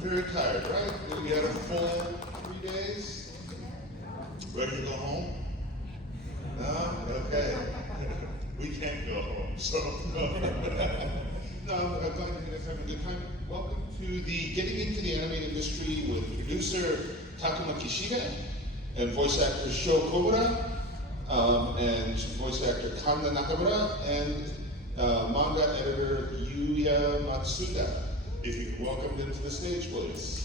Very tired, right? You had a full 3 days? Ready to go home? No? Okay. We can't go home, so no. No, I'm glad you guys having a good time. Welcome to the Getting Into the Anime Industry with producer Takuma Kishida and voice actor Shou Komura, and voice actor Kanna Nakamura, and manga editor Yuya Matsuda. If you can welcome them to the stage, please.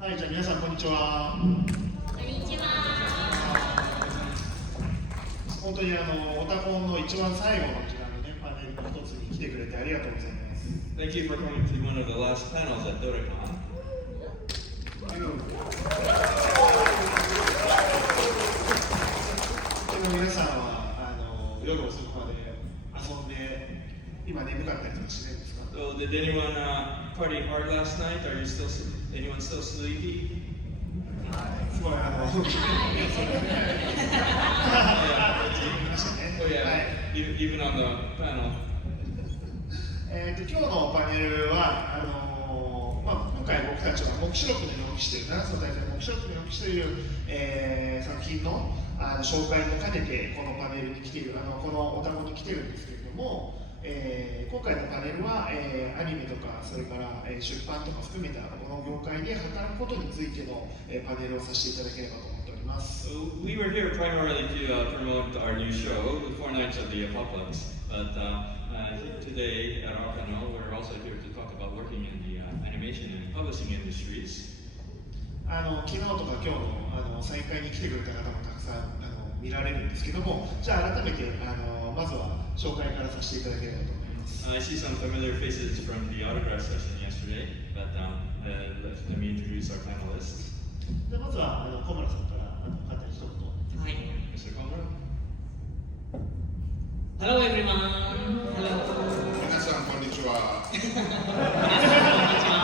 はい、じゃあ皆さんこんにちは。こんにちは。本当にオタコンの一番最後の時間のね、パネルの一つに来てくれてありがとうございます。Thank you for coming to one of the last panels at OTAKON. 皆さんは夜遅くまで遊んで今眠かったりとかしないんですか？ So did anyone party hard last night? Are you still anyone still sleepy? すごいOh yeah, even on the panel. 今日のパネルは今回僕たちは黙示録に記している7つの大罪黙示録に記している、作品の紹介も兼ねてこのパネルに来ているこのオタコンに来てるんですけれども、今回のパネルは、アニメとかそれから、出版とか含めたこの業界で働くことについての、パネルをさせていただければと思っております。So we were here primarily to promote our new show, The Four Nights of the Apocalypse. But today at our panel, we're also here to talk about working in the animation and publishing industries. 昨日とか今日の再開に来てくれた方もたくさん見られるんですけども、じゃあ改めてまずは紹介からさせていただければと思います。I see some familiar faces from the autograph session yesterday, but let me introduce our panelists. じゃあまずは小村さんから簡単に一言。はい。Mr. Komura. Hello everyone. Hello. 皆さんこんにちは。皆さんこんにちは。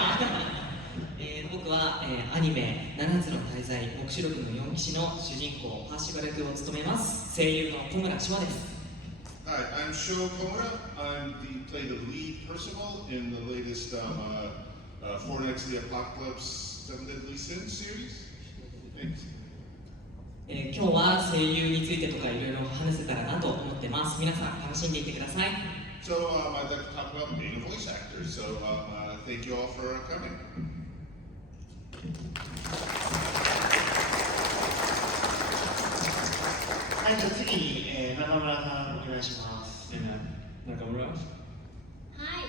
僕は、アニメ7つの大罪黙示録の4騎士の主人公パーシバル役を務めます声優の小村志麻です。Hi, I'm Shou Komura. Play the lead Percival in the latest Four Nights of the Apocalypse Seven Deadly Sins series. Thanks. 今日は声優についてとかいろいろ話せたらなと思ってます。皆さん楽しんでいってください。So I'd like to talk about being a voice actor. So thank you all for coming. はい、じゃあ次に、中村さんお願いします。And Nakamura. Hi,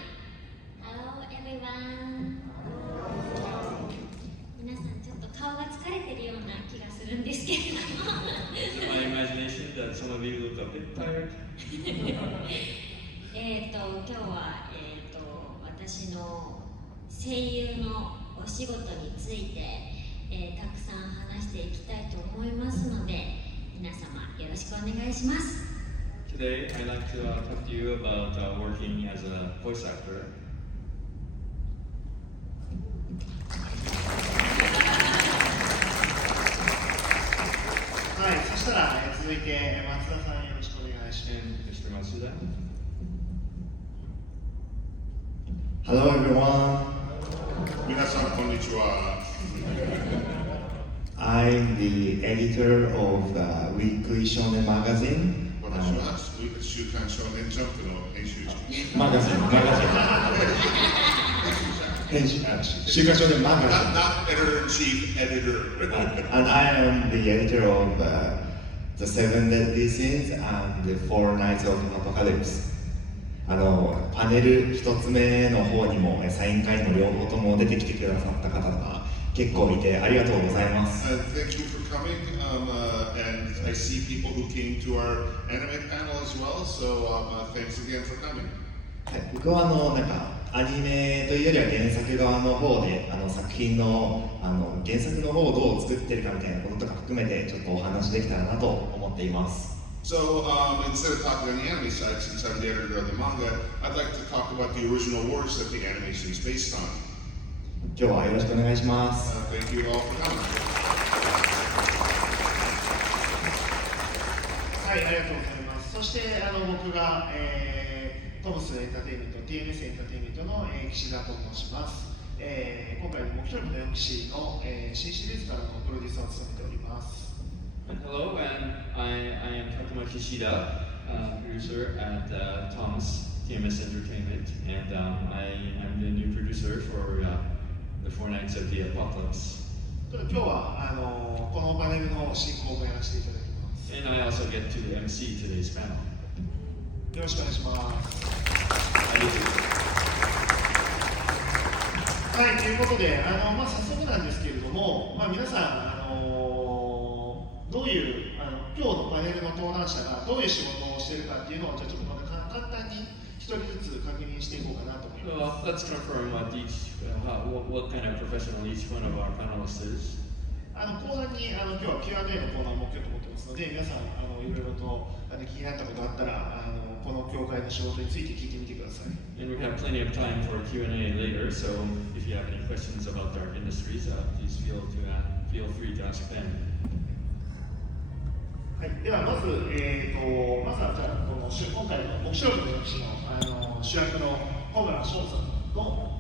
hello everyone. 皆さんちょっと顔が疲れてるような気がするんですけれども。Is it my imagination that some of you look a bit tired? 今日は私の声優のお仕事について、たくさん話していきたいと思いますので、皆様よろしくお願いします。Today, I'd like to talk to you about working as a voice actor. はい、そしたら、続いて松田さんよろしくお願いします。 And Mr. Matsuda. Hello everyone. 皆さんこんにちは。I'm the editor of the Weekly Shonen Magazine. 私は週刊少年ジャンプの編集長。マガジン。編集週刊少年マガジン Not editor-in-chief, editor. and I am the editor of the Seven Deadly Sins and the Four Nights of Apocalypse パネル一つ目の方にもサイン会の両方とも出てきてくださった方が結構いてありがとうございます。Thank you for coming, and I see people who came to our anime panel as well, so thanks again for coming. はい、僕はなんかアニメというよりは原作側の方で作品の原作の方をどう作ってるかみたいなこととか含めてちょっとお話できたらなと思っています。So instead of talking on the anime side, since I'm the editor of the manga, I'd like to talk about the original works that the animation is based on. 今日はよろしくお願いします。Thank you all for coming. はい、ありがとうございます。そして僕が、トムスエンターテインメント TMS エンターテインメントの、岸田と申します。今回目標の4期の、新シリーズからのプロデューサーを務めております。Hello, and I am Takuma Kishida, producer at Thomas TMS Entertainment, and I'm the new producer for the Four Nights of the Apocalypse. 今日はこのパネルの進行をやらせていただきます。And I also get to MC today's panel. よろしくお願いします。はい、ということで、早速なんですけれども、皆さん、どういう今日のパネルの登壇者がどういう仕事をしているかっていうのをじゃあちょっとまた簡単に一人ずつ確認していこうかなと思います。Well, let's confirm what kind of professional each one of our panelists is. 後半に今日は Q&A のコーナーを設けようと思ってますので、皆さんいろいろと気になったことあったらこの協会の仕事について聞いてみてください。And we have plenty of time for Q&A later, so if you have any questions about our industries, please feel free to ask them. はい、ではまずはじゃあ今回の目標の主役の小村翔さんの、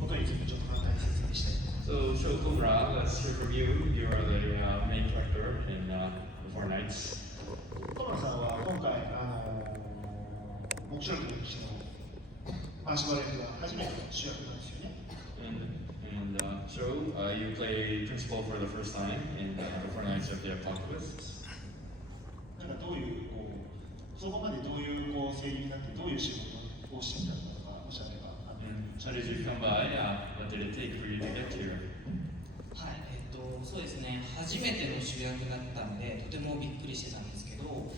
ことについてちょっと簡単に説明したいと思います。So, Shou Komura, let's hear from you. You are the main character in the Four Nights. 小村さんは今回目標のファンシバレントは初めての主役なんですよね。And Shou, you play principal for the first time in the Four Nights of the Apocalypse. なんかどういうそこまでどういう声優になってどういう仕事をしてみたのかもしあれば。How did you come by? What did it take for you to get here? はい、そうですね、初めての主役だったんでとてもびっくりしてたんですけど、こ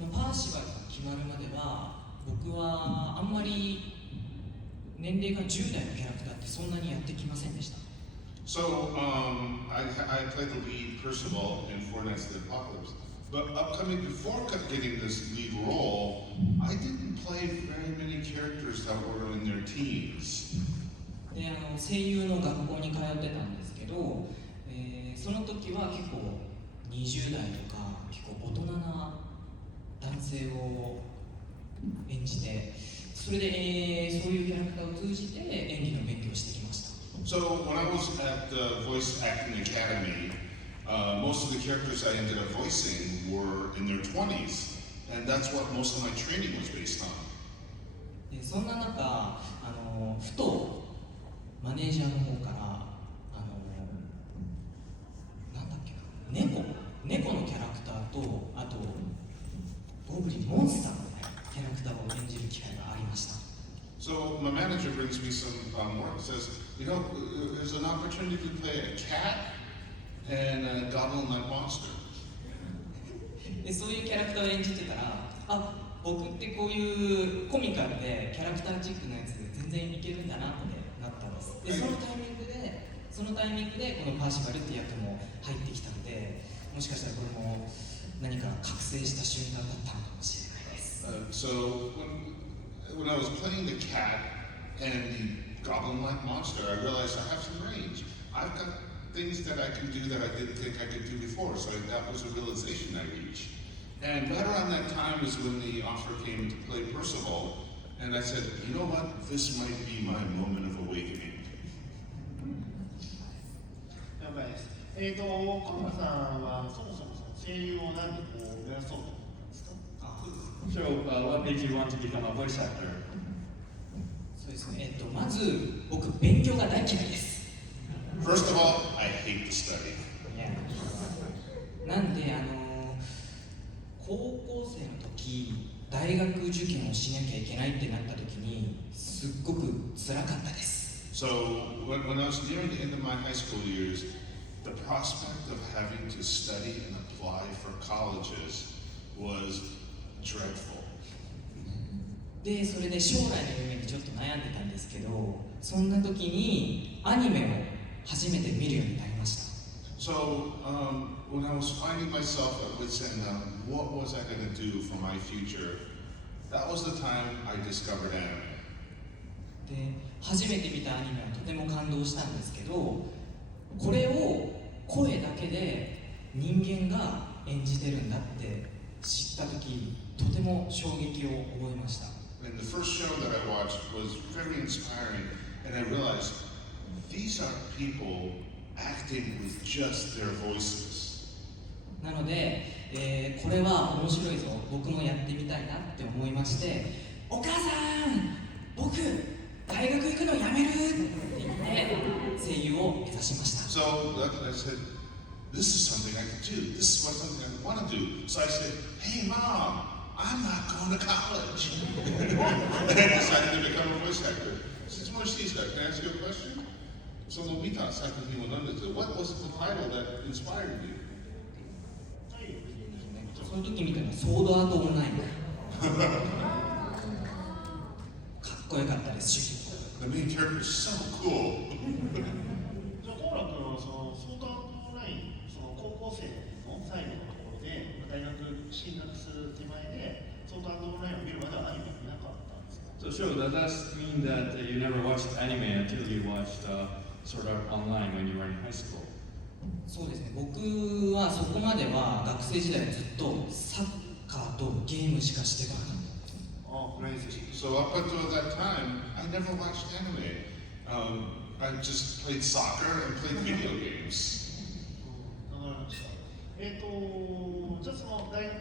のパーシバルが決まるまでは僕はあんまり年齢が10代のキャラクターってそんなにやってきませんでした。So I played the lead Percival in Four Nights of the Apocalypse. But before getting this lead role, I didn't play very many characters that were in their teens. で声優の学校に通ってたんですけど、その時は結構20代とか結構大人な男性を演じて、それで、そういうキャラクターを通じて演技の勉強をしてきました。So when I was at the Voice Acting Academy, most of the characters I ended up voicing were in their 20s, and that's what most of my training was based on. でそんな中、ふとマネージャーの方からなんだっけな、猫のキャラクターとあとゴブリンモンスターのキャラクターを演じる機会がありました。So my manager brings me some work and says, there's an opportunity to play a cat and a goblin-like monster. でそういうキャラクターを演じてたら、僕ってこういうコミカルでキャラクターチックなやつで全然いけるんだなってなったんです。でそのタイミングでこのパーシバルって役も入ってきたので、もしかしたらこれも何か覚醒した瞬間だったのかもしれないです。So when I was playing the cat and the goblin-like monster, I realized I have some range. I've got things that I can do that I didn't think I could do before, so that was a realization I reached. And right around that time is when the offer came to play Percival, and I said, you know what, this might be my moment of awakening. 了解です。小村さんはそもそも声優を何で目指そうと思ったんですか？ So, what made you want to become a voice actor? そうでですね、まず僕勉強が大嫌いです。 First of all, I hate to study. なんで高校生の時大学受験をしなきゃいけないってなった時にすっごく辛かったです。 So when I was nearing the end of my high school years, the prospect of having to study and apply for colleges was dreadful. でそれで将来の夢にちょっと悩んでたんですけど、そんな時にアニメを初めて見るようになりました。 So when I was finding myself at wit's end, what was I going to do for my future? That was the time I discovered anime. で初めて見たアニメはとても感動したんですけど、これを声だけで人間が演じてるんだって知った時、とても衝撃を覚えました。 And the first show that I watched was very inspiring, and I realized these are people acting with just their voices. なので、これは面白いぞ、僕もやってみたいなって思いまして、お母さん、僕大学行くのやめるって言って声優を目指しました。 So I said, this is something I can do. This is something I want to do. So I said, hey mom, I'm not going to college. And I decided to become a voice actor. Since when she's got, can I ask you a question? So Lomita, what was the title that inspired you? その時見たのはソードアートオンライン。かっこよかったです。 The main character is so cool. じゃあコーラ君はそのソードアートオンライン、その高校生の最後のところで大学進学する手前でソードアートオンラインを見るまではアニメ見なかったんですか？ So sure, that does mean that you never watched anime until you watched Sword Art Online when you were in high school. そうですね、僕はそこまでは学生時代ずっとサッカーとゲームしかしてこなかった。 Oh, crazy. So up until that time, I never watched anime. I just played soccer and played video games. わかりました。じゃあその大学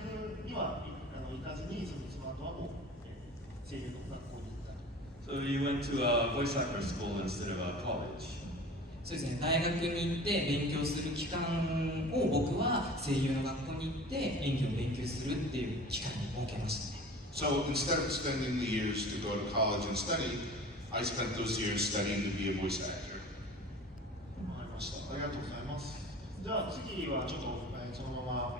には行かずにその後はもう声優の学校に行った。 So you went to a voice actor school instead of a college. そうですね、大学に行って勉強する期間を僕は声優の学校に行って演技を勉強するっていう機会に設けましたね。 So instead of spending the years to go to college and study, I spent those years studying to be a voice actor. わかりました。ありがとうございます。じゃあ次はちょっと、そのまま、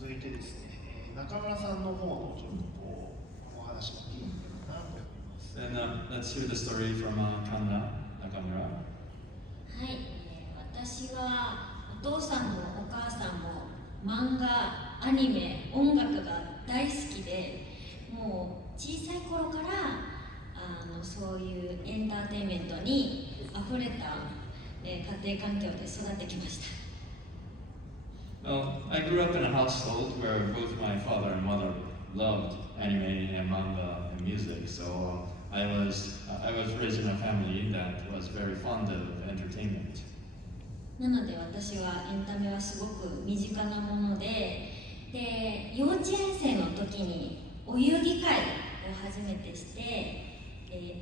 続いてですね、中村さんの方のちょっとこうお話も聞いてみたいなと思います。 Then let's hear the story from Kanna Nakamura. はい、私はお父さんもお母さんも漫画、アニメ、音楽が大好きで、もう小さい頃からそういうエンターテインメントにあふれた、家庭環境で育ってきました。 Well, I grew up in a household where both my father and mother loved anime and manga and music, so I was raised in a family that was very fond of entertainment. なので私はエンタメはすごく身近なもので、幼稚園生の時にお遊戯会を初めてして、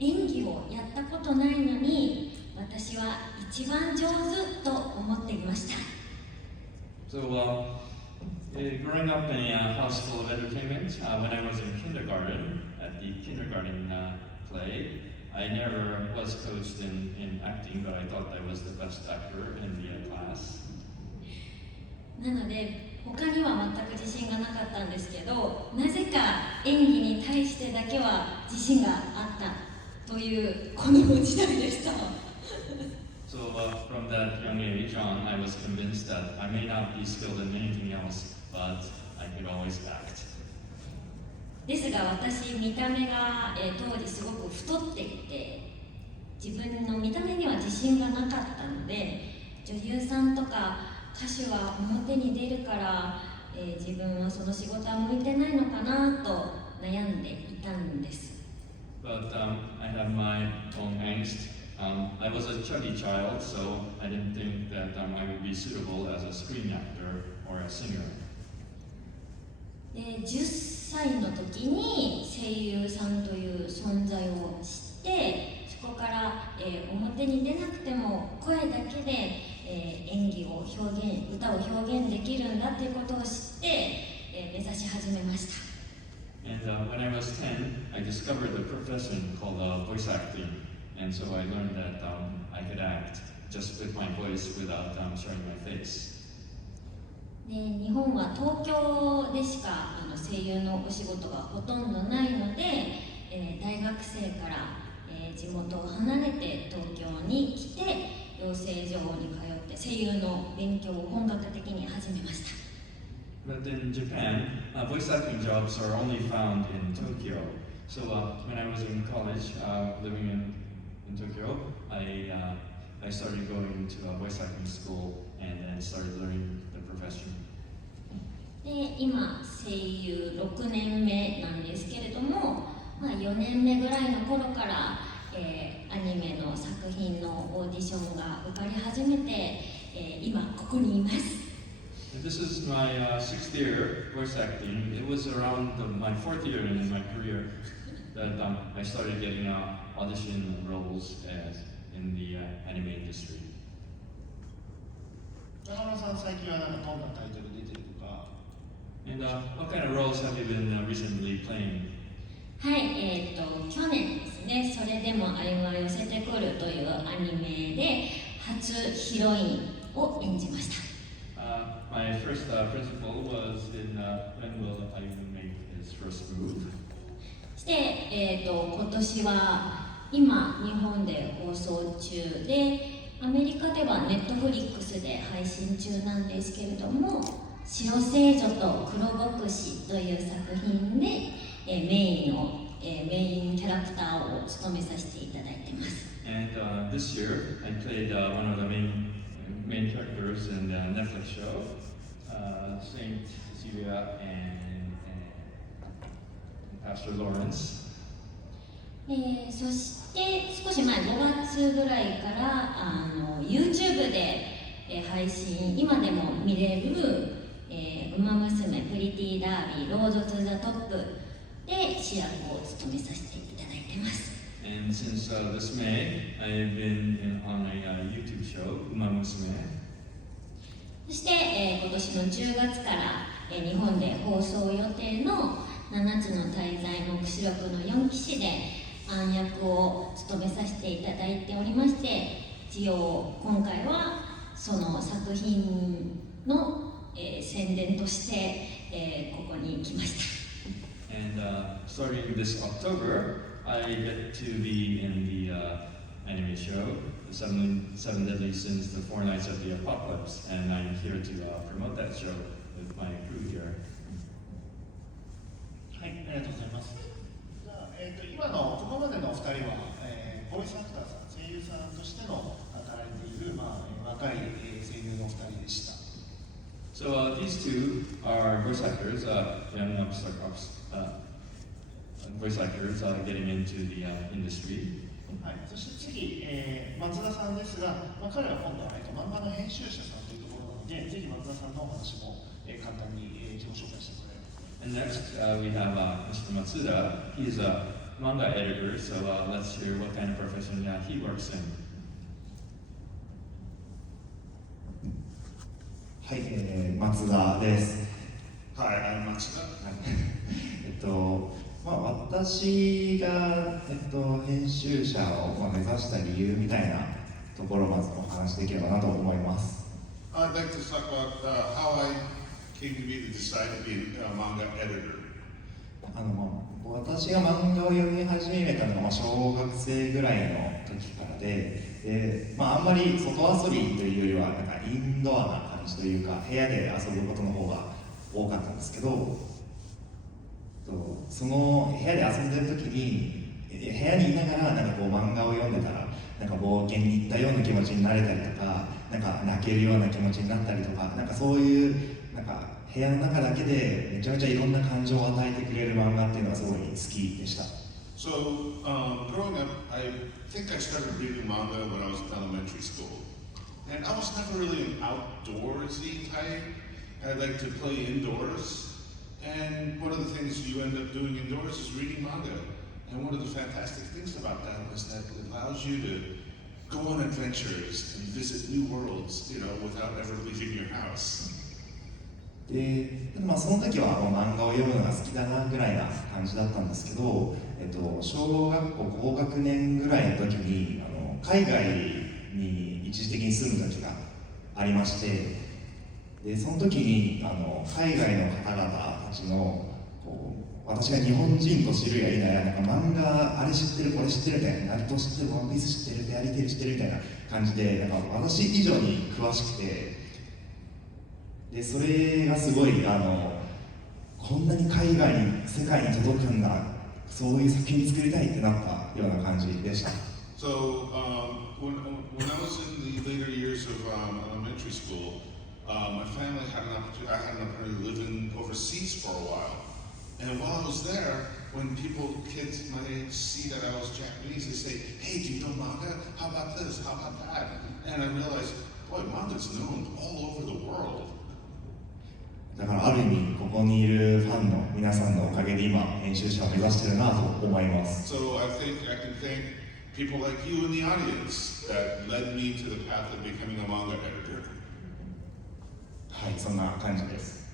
演技をやったことないのに私は一番上手と思っていました。 So, growing up in a house full of entertainment, when I was in kindergarten, at the kindergarten play, I never was coached in acting, but I thought I was the best actor in the class. なので他には全く自信がなかったんですけど、なぜか演技に対してだけは自信があったというこの時代でした。 So, from that young age on, I was convinced that I may not be skilled in anything else, but I could always act. ですが私見た目が、当時すごく太っていて、自分の見た目には自信がなかったので、女優さんとか歌手は表に出るから、自分はその仕事は向いてないのかなと悩んでいたんです。 But I had my own angst. I was a chubby child, so I didn't think that I would be suitable as a screen actor or a singer. で10歳の時に声優さんという存在を知って、そこから、表に出なくても声だけで、演技を歌を表現できるんだということを知って、目指し始めました。And when I was 10, I discovered a profession called voice acting. And so I learned that I could act just with my voice without showing my face. で日本は東京でしか声優のお仕事がほとんどないので、大学生から、地元を離れて東京に来て養成所に通って声優の勉強を本格的に始めました。But in Japan, voice acting jobs are only found in Tokyo. So when I was in college, living in Tokyo, I started going to a voice acting school and then started learning the profession. で今声優6年目なんですけれども、4年目ぐらいの頃から、アニメの作品のオーディションが受かり始めて、今ここにいます。This is my 6th year voice acting. It was around my 4th year in my career that I started getting audition roles in the anime industry. 中村さん、最近はどんなタイトル出てるとか。And what kind of roles have you been recently playing? はい、去年ですね、それでも歩みは寄せてくるというアニメで初ヒロインを演じました。My first principal was in When Will Ayumu Make His First Move? そして、今年は今日本で放送中で、アメリカではネットフリックスで配信中なんですけれども、白聖女と黒牧師という作品で、メインキャラクターを務めさせていただいてます。And this year, I played one of the main characters in the Netflix show, Saint Cecilia and Pastor Lawrence. そして少し前5月ぐらいからYouTube で、配信今でも見れる「ウマ娘プリティダービーロードトゥザトップ」で主役を務めさせていただいてます。And since this May, I've been on a YouTube show, Uma Musume. そして、今年の10月から、日本で放送予定の7つの大罪黙示録の4騎士で暗役を務めさせていただいておりまして、一応今回はその作品の、宣伝として、ここに来ました。And starting this October, I get to be in the anime show, The Seven Deadly Sins, The Four Nights of the Apocalypse, and I'm here to promote that show with my crew here. はい、ありがとうございます。じゃあ、ここまでのお二人は、ボイスアクターさん、声優さんとしての働いている、若い、声優のお二人でした。So these two are voice actors, young voice actors getting into the industry. はい、そして次、松田さんですが、彼は今度は、漫画の編集者さんというところなので、ぜひ松田さんのお話も、簡単に、自己紹介してください。And next, we have Mr. Matsuda. He's a manga editor, so let's hear what kind of profession he works in. はい、松田です。Hi, I'm Matsuda. 私が、編集者を目指した理由みたいなところをまずお話しできればなと思います。I'd like to talk about how I came to decide to be a manga editor. 私が漫画を読み始めたのが小学生ぐらいの時からで、あんまり外遊びというよりはなんかインドアな感じというか部屋で遊ぶことの方が多かったんですけど、その部屋で遊んでる時に部屋にいながらなんかこう漫画を読んでたらなんか冒険に行ったような気持ちになれたりとか、なんか泣けるような気持ちになったりとか、なんかそういうなんか部屋の中だけでめちゃめちゃいろんな感情を与えてくれる漫画っていうのはすごい好きでした。So, growing up, I think I started reading manga when I was in elementary school. And I was never really an outdoorsy type. I like to play indoors. And one of the things you end up doing indoors is reading manga. And one of the fantastic things about that was that it allows you to go on adventures and visit new worlds, without ever leaving your house. で、その時は漫画を読むのが好きだなぐらいな感じだったんですけど、小学校高学年ぐらいの時に海外に一時的に住む時がありまして、でその時に海外の方々たちの私が日本人と知るやいなや、漫画あれ知ってるこれ知ってるみたいな、ナルト知ってるワンピース知ってるフェアリーテイル知ってるみたいな感じで、私以上に詳しくて、でそれがすごいこんなに海外に世界に届くんだ、そういう作品作りたいってなったような感じでした。 So when I was in the later years of elementary school, my family had an opportunity. I had an opportunity to live in overseas for a while, and while I was there, when kids my age see that I was Japanese, they say, "Hey, do you know manga? How about this? How about that?" And I realized, boy, manga's known all over the world. だからある意味ここにいるファンの皆さんのおかげで今編集者を目指してるなと思います。 So I think I can thank people like you in the audience that led me to the path of becoming a manga editor. はい、そんな感じです。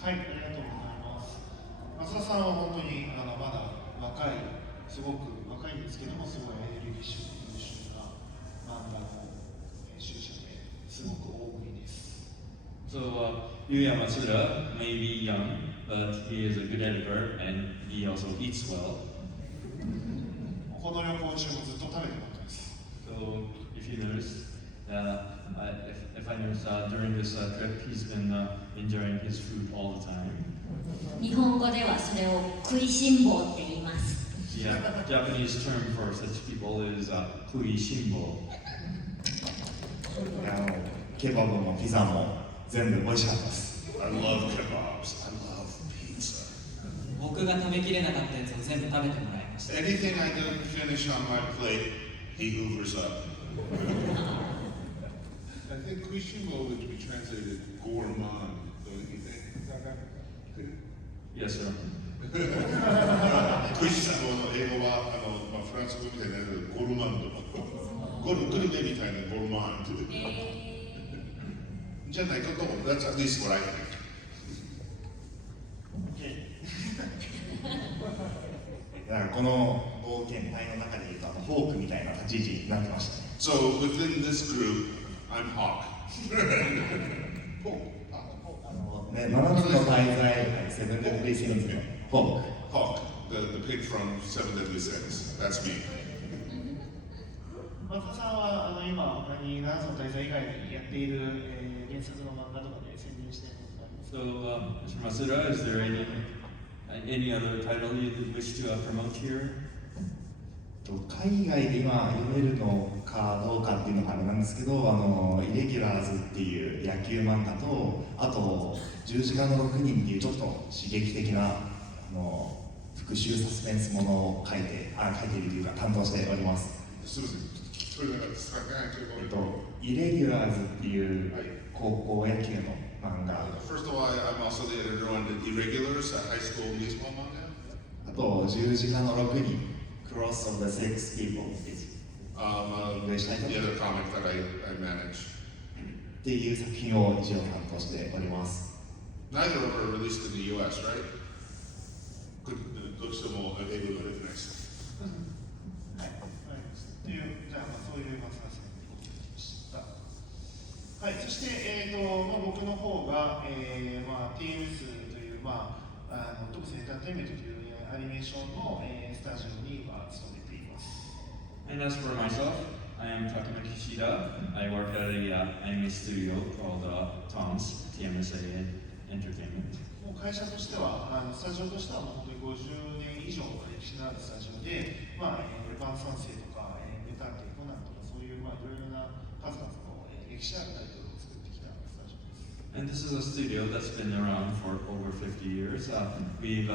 はい、ありがとうございます。松田さんは本当にまだ若い、すごく若いんですけども、すごいエネルギッシュ優秀な漫画の編集者ですごく大食いです。So Yuya Matsuda may be young, but he is a good editor and he also eats well. この旅行中もずっと食べてばっかりです。 So if you notice, if I notice during this trip, he's been enjoying his food all the time. 日本語ではそれを食いしん坊って言います。 The Japanese term for such people is kuishimbo. ケバブもピザも全部美味しかったです。 I love kebabs. I love pizza. 僕が食べきれなかったやつを全部食べてもらいました。 Anything I didn't finish on my plate, he hoovers up. I think kuishimo would be translated gourmand, don't you think? Yes, sir. クイシモの英語はフランス語みたいなゴルマンド、グルメみたいなゴルマンド。じゃないかと思う。That's at least what I think. だからこの冒険隊の中でいうとホークみたいな立ち位置になってましたね。 So within this group, I'm Hawk. ね、7つの大罪、セブンデッドリーシンズのホーク。Hawk, the pig from Seven Deadly Sins. That's me. 松田さんは今他に7つの大罪以外にやっている、原作の漫画とかで宣伝していることがありますか？ So, Mr. Matsuda, is there any other title you wish to promote here? 海外で今読めるのかどうかっていうのがあれなんですけど、イレギュラーズっていう野球漫画と、あと十字架の6人っていうちょっと刺激的な復讐サスペンスものを書いているというか担当しております。すみません。それなんですかね。イレギュラーズっていう高校野球の漫画。First of all, I'm also the editor on the Irregulars, a high school baseball manga. あと十字架の6人。Cross of the Six People is the other comic that I manage. っていう作品を一応担当しております。Neither of them are released in the U.S., right? どっちとも英語が出てないです。はい。というじゃあそういう松田さんのことでした。はい。そして僕の方がTMS という特選エンターテインメントというアニメーションのスタジオに勤めています。 And as for myself, I am Takuma Kishida. I work at an anime studio called TOMS, TMSA Entertainment. もう会社としてはスタジオとしてはもう本当に50年以上の歴史のあるスタジオで、ルパン三世とかメタンテコナンとかそういういろいろな数々の歴史あるタイトルを作ってきたスタジオです。 And this is a studio that's been around for over 50 years. We've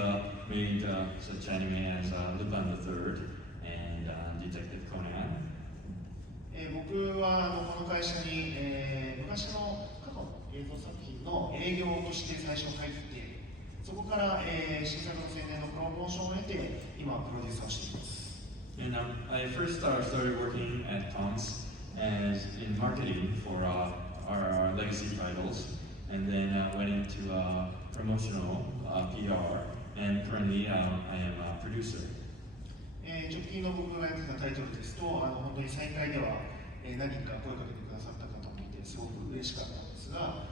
made such anime as Lupin the Third and Detective Conan. 僕はこの会社に昔の過去の映像作品の営業として最初入ってそこから、新作の宣伝のプロモーションを得て今はプロデューサーをしています。And I first started working at Tonks as in marketing for our legacy titles, and then went into promotional PR, and currently I am a producer. 直近の僕がやってたタイトルですと、本当に再開では、何人か声かけてくださった方もいてすごく嬉しかったんですが、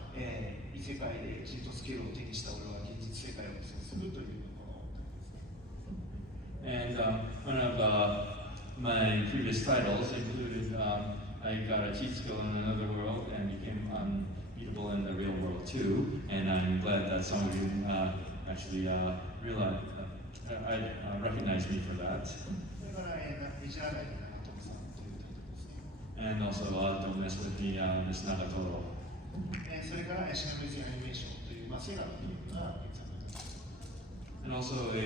異世界できちんとスキルを手にした俺は現実世界を実践するというこの And one of my previous titles included I got a cheat skill in another world and became unbeatable in the real world too. And I'm glad that some of you actually realized, recognized me for that. それから、メジャーラインのトムさんというタイトルですね。 And also Don't Mess With Me, Miss Nagatoro. それからシナリオアニメーションという、セガのゲームが原作になります。 And also a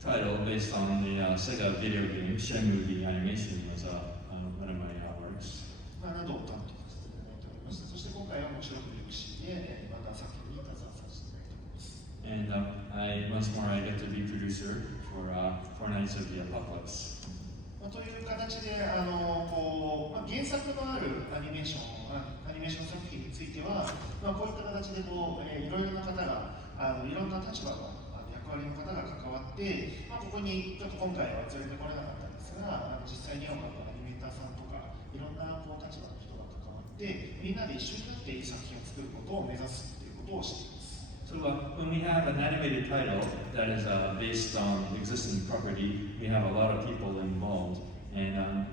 title based on the Sega video game Shenmue the animation was one of my works. などを担当させていただいておりました。そして今回は面白く歴史でまた作品に携わらせていただいております。 And once more I get to be producer for Four Nights of the Apocalypse. という形で原作のあるアニメーション作品については、こういった形でいろいろな方がいろんな立場の役割の方が関わって、ここにちょっと今回は連れてこれなかったんですが、実際にはアニメーターさんとかいろんな立場の人が関わってみんなで一緒になっていい作品を作ることを目指すということをしています。 So when we have an animated title that is based on existing property, we have a lot of people involved, and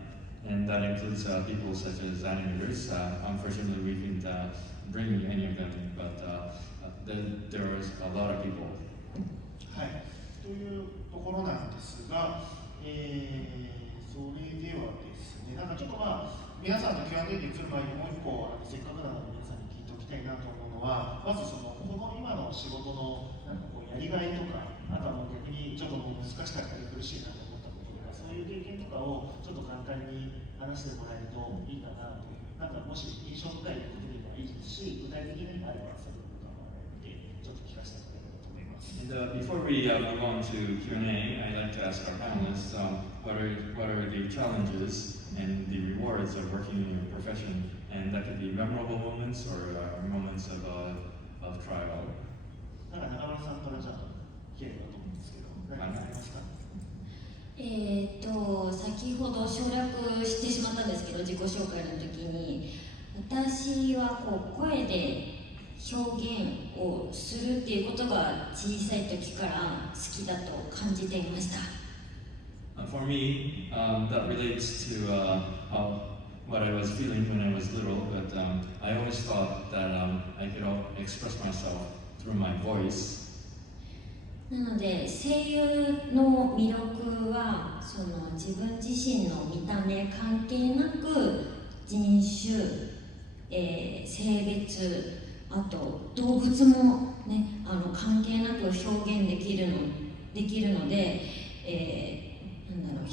that includes people such as animators. Unfortunately, we couldn't bring any of them, but there was a lot of people. はい、というところなんですが、それではですね、ちょっと皆さんと Q&A に移る前にもう一個せっかくなので皆さんに聞いておきたいなと思うのは、まずこの今の仕事のやりがいとか、あとはもう逆にちょっともう難しかったり苦しいなと思ったこととか、そういう経験とかをちょっと簡単に話してもらえるといいかなと。もし印象深いことでもいいですし、具体的にあればそういうことをちょっと聞かせてもらえればと思います。 And before we move on to Q&A, I'd like to ask our panelists what are the challenges and the rewards of working in your profession, and that could be memorable moments or moments of trial. 中村さんからじゃあ聞ければと思うんですけど、何かありますか？先ほど省略してしまったんですけど、自己紹介の時に私は声で表現をするっていうことが小さい時から好きだと感じていました。 For me, that relates to what I was feeling when I was little, but I always thought that I could express myself through my voice. なので声優の魅力は自分自身の見た目関係なく人種、性別、あと動物も、ね、関係なく表現できるので、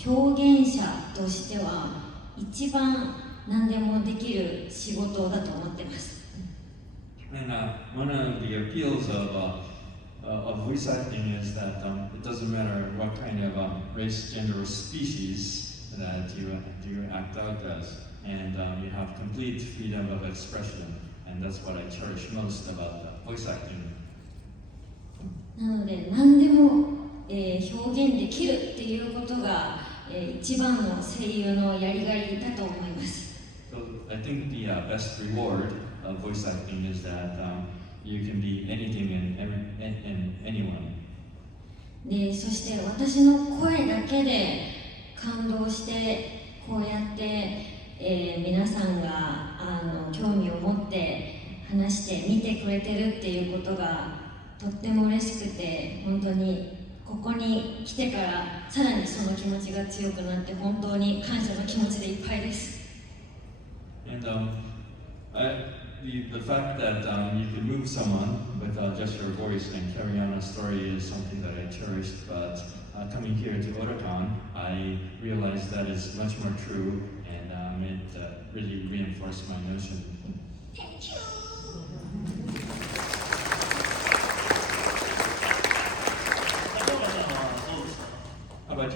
表現者としては一番何でもできる仕事だと思ってます。 And one of the appeals of voice acting is that it doesn't matter what kind of race, gender, or species that you act out as, and you have complete freedom of expression, and that's what I cherish most about voice acting. なので何でも、表現できるっていうことが、一番の声優のやりがいだと思います。 So I think the best reward of voice acting is that you can be anything and anyone. でそして私の声だけで感動してこうやって、皆さんが興味を持って話して見てくれてるっていうことがとっても嬉しくて、本当にここに来てからさらにその気持ちが強くなって本当に感謝の気持ちでいっぱいです。 And the fact that you can move someone with just your voice and carry on a story is something that I cherished, but coming here to OTAKON, I realized that is much more true, and it really reinforced my notion. Thank you!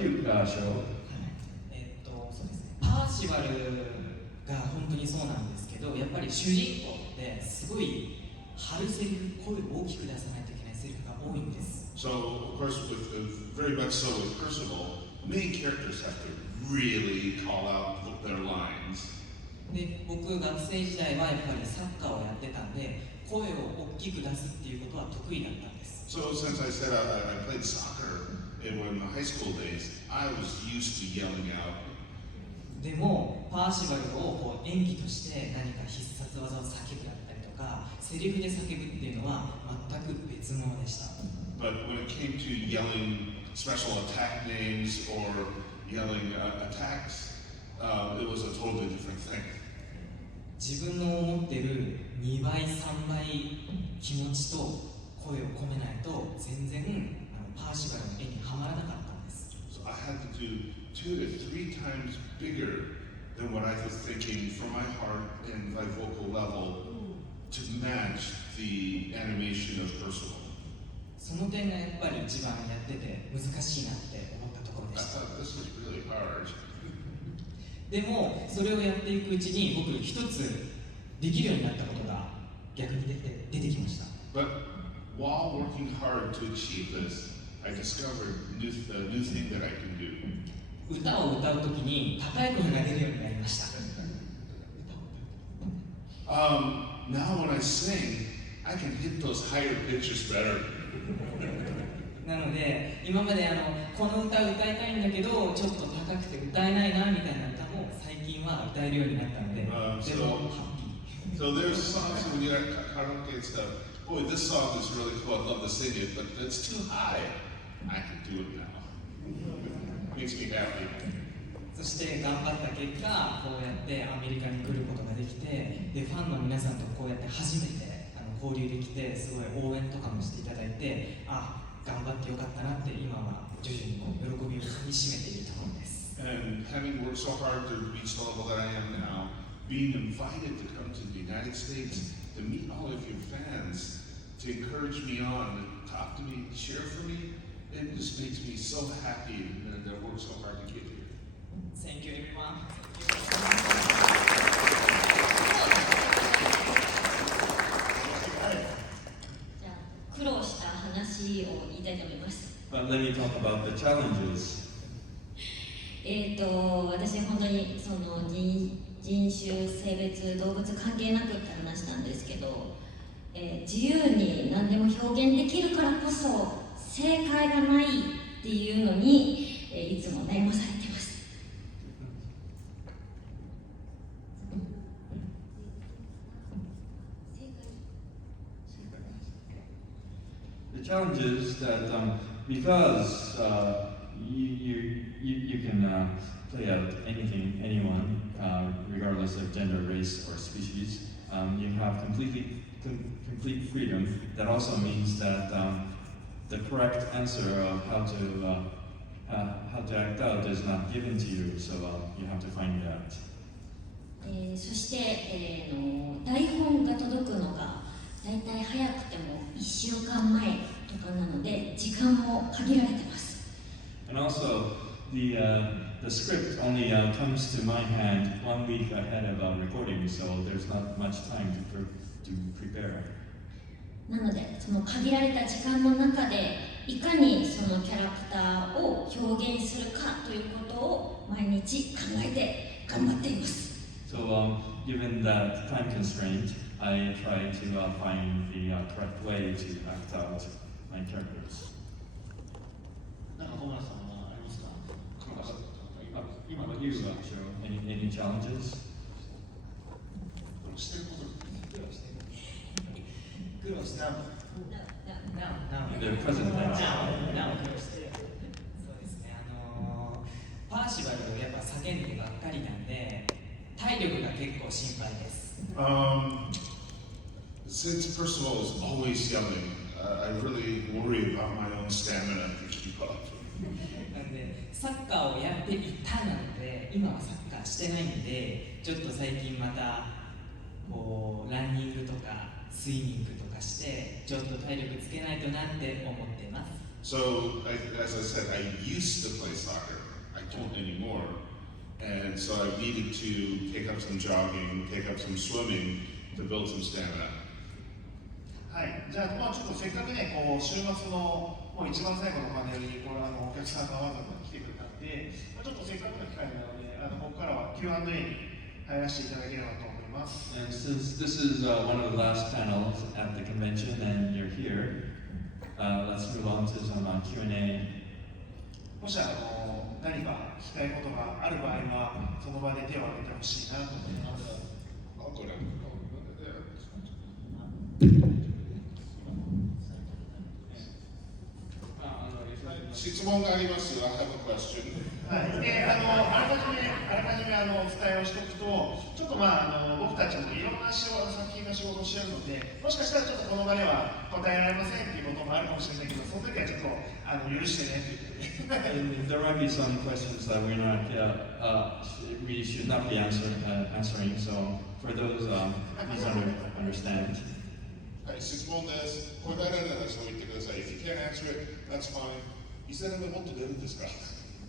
you show? そうですね、パーシバルが本当にそうなんですけど、やっぱり主人公ってすごい張るセリフ、声を大きく出さないといけないセリフが多いんです。So, of course, very much so with Percival, main characters have to really call out their lines. で、僕学生時代はやっぱりサッカーをやってたんで、声を大きく出すっていうことは得意だったんです。So, since I said I played soccer in my high school days, I was used to yelling out. でもパーシバルをこう演技として何か必殺技を叫ぶだったりとか、セリフで叫ぶっていうのは全く別物でした。But when it came to yelling special attack names or yelling attacks, it was a totally different thing. 自分の思ってる2倍3倍気持ちと声を込めないと全然パーシバルの絵にはまらなかったんです。So I had to do 2 to 3 times bigger than what I was thinking from my heart and my vocal level to match the animation of Percival. その点がやっぱり一番やってて難しいなって思ったところで I した。 thought this was really hard. でもそれをやっていくうちに僕一つできるようになったことが逆に出てきました。 But while working hard to achieve this, I discovered a new thing that I can do. 歌を歌うときに高い声が出るようになりました。 Now when I sing, I can hit those higher pitches better. なので今までこの歌を歌いたいんだけどちょっと高くて歌えないなみたいな歌も最近は歌えるようになったので、でもハッピー。 So there's songs when you're at karaoke and stuff. Boy, this song is really cool. I'd love to sing it, but it's too high. I can do it now. Makes me happy. そして頑張った結果こうやってアメリカに来ることができて、でファンの皆さんとこうやって初めて交流できて、すごい応援とかもしていただいて、あ、頑張ってよかったなって今は徐々にこう喜びをかみしめているところです。 And having worked so hard to reach the level that I am now, being invited to come to the United States to meet all of your fans, to encourage me on, to talk to me, cheer for me, it just makes me so happy and I worked so hard to get here. Thank you everyone. じゃあ苦労した話を言いたいと思います。 But let me talk about the challenges. 私本当にその人種、性別、動物関係なくって話なんですけど、自由に何でも表現できるからこそ正解がないっていうのに、いつも悩まされてます。 The challenge is that because you can play out anything, anyone, regardless of gender, race, or species. You have complete freedom. That also means that the correct answer of how to act out is not given to you, so you have to find it out. そして、台本が届くのがだいたい早くても1週間前とかなので時間も限られてます。 And also, the script only comes to my hand 1 week ahead of recording, so there's not much time to prepare. なのでその限られた時間の中でいかにそのキャラクターを表現するかということを毎日考えて頑張っています。 So, given that time constraint, I try to find the correct way to act out my characters. なんか小村さんはありますか？ How about you, Joe? Any challenges? してること苦労してな In the present tense. 苦労してる。そうですね。パーシバルをやっぱ叫んでばっかりなんで体力が結構心配です。Since Percival is always yelling, I really worry about my own stamina to keep up. なんでサッカーをやっていたなので今はサッカーしてないんでちょっと最近またこうランニングとかスイミングとかしてちょっと体力つけないとなって思ってます。So, as I said, I used to play soccer. I don't anymore. And so I needed to take up some jogging, take up some swimming to build some stamina. はい、じゃあ、ちょっとせっかくね、こう週末のもう一番最後のパネルにこうお客さんがわざわざ来てくれたんで、ちょっとせっかくの機会なので、ここからは Q&A に入らせていただければと思います。And since this is one of the last panels at the convention and you're here, let's move on to some Q&A. もし何か聞きたいことがある場合は、その場で手を挙げてほしいなと思います。I'll go down. There. 質問があります。I have a question. はい、であらかじめお伝えをしておくと、ちょっと僕たちもいろんな作品の仕事をしているので、もしかしたらちょっとこの場では答えられませんっていうこともあるかもしれないけど、その時はちょっと許してねっていうことで。There might be some questions that we should not be answering, so for those, please understand. はい、質問です。答えられないらそう言ってください。If you can't answer it, that's fine. 伊勢鍋もっと出るんですか？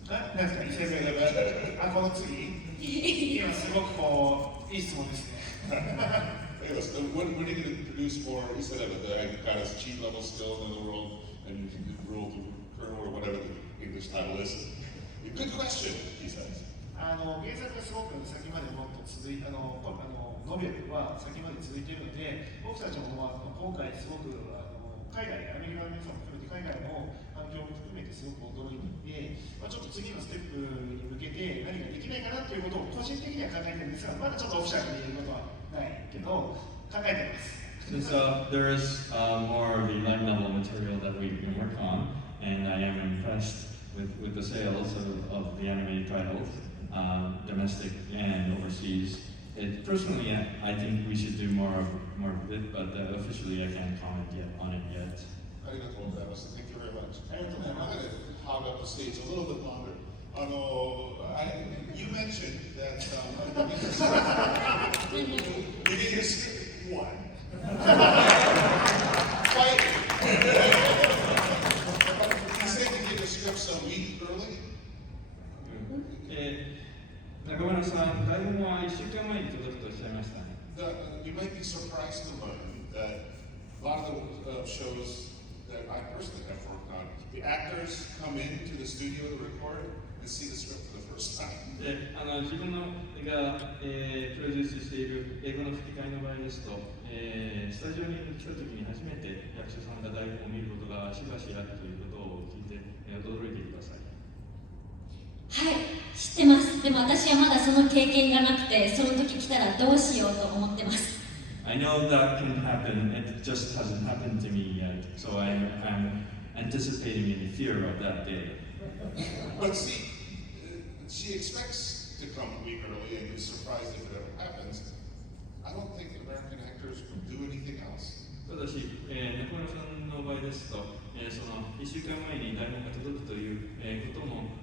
何ですか、伊勢鍋。この次今すごくいい質問ですね。When are you going to produce more Isadaba that got us cheap level skills in the world and rule the kernel or whatever the English title is? Good question, he says. 原作がすごく先までもっと続いて、ノベルは先まで続いているので、僕たちも今回すごく海外、アメリカの皆さんも含めて海外の環境も含めてすごく驚いていて、ちょっと次のステップに向けて何かできないかなということを個人的には考えてるんですが、まだちょっとオフィシャルに言えることはないけど、考えてます。Since there is more of the light level material that we can work on, and I am impressed with the sales of the anime titles, domestic and overseas. Personally, I think we should do more of it, but officially I can't comment on it yet. ありがとうございます。Thank you very much. ありがとうございます。I'm going to hog up the stage a little bit longer. You mentioned that biggest one. Fight. You said you did the scripts a week early? 中村さん、台本は1週間前に届くとおっしゃいましたね。You might be surprised to learn that a lot of the shows that I personally have worked on, the actors come into the studio to record and see the script for the first time. で自分が、プロデュースしている英語の吹き替えの場合ですと、スタジオに来た時に初めて役者さんが台本を見ることがしばしあるということを聞いて、驚いてください。はい、知ってます。でも私はまだその経験がなくて、その時来たらどうしようと思ってます。I know that can happen, it just hasn't happened to me yet, so I'm anticipating in fear of that day. But see, she expects to come a week early and is surprised if it ever happens. I don't think American actors would do anything else. ただし、中村さんの場合ですと、その1週間前に台本が届くということも、